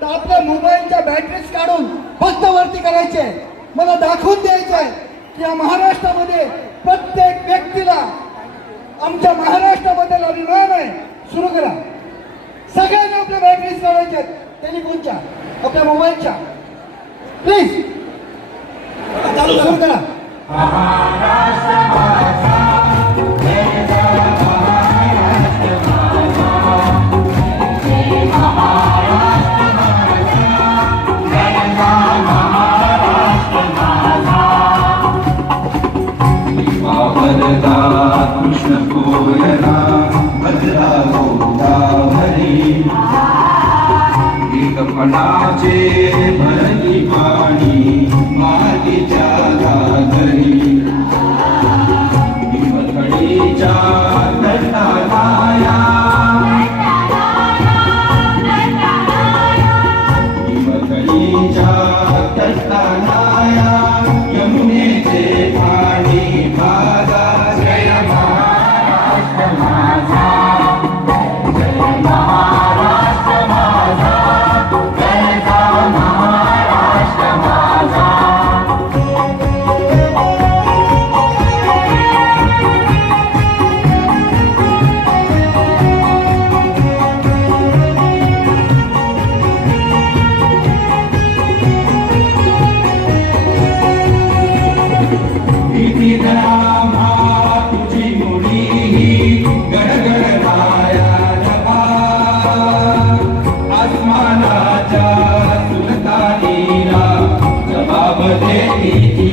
तर आपल्या मोबाईलच्या बॅटरीज काढून फक्त वरती करायचे. मला दाखवून द्यायचं आहे की या महाराष्ट्रामध्ये प्रत्येक व्यक्तीला आमच्या महाराष्ट्राबद्दल अभिमान आहे. सुरू करा. सगळ्यांना आपल्या बॅटरीज काढायच्या टेलिफोनच्या आपल्या मोबाईलच्या. प्लीज चालू सुरू करा. वरदा कृष्ण कोयना भद्रा गोदावरी एकपणाचे भरली पाणी मातीच्या जबाब देती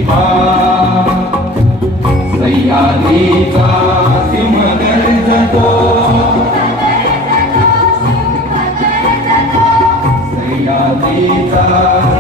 सह्याद्रीचा सह्याद्रीचा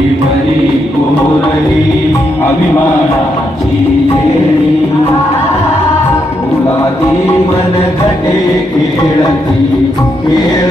परी कोरली अभिमानाची लेणी. फुलादी मन घटे खेळती खेळ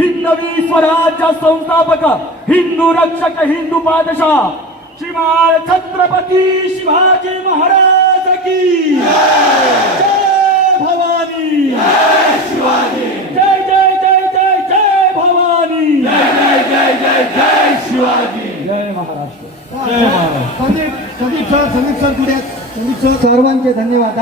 हिंदवी स्वराज्य संस्थापक हिंदू रक्षक हिंदू पादशाह श्रीमान छत्रपती शिवाजी महाराज की जय भवानी। जय जय जय जय जय भवानी। जय जय जय जय शिवाजी जय महाराष्ट्र। जय महाराष्ट्र संदीप संदीप सर संदीप सर पुढे संदीप सर सर्वांचे धन्यवाद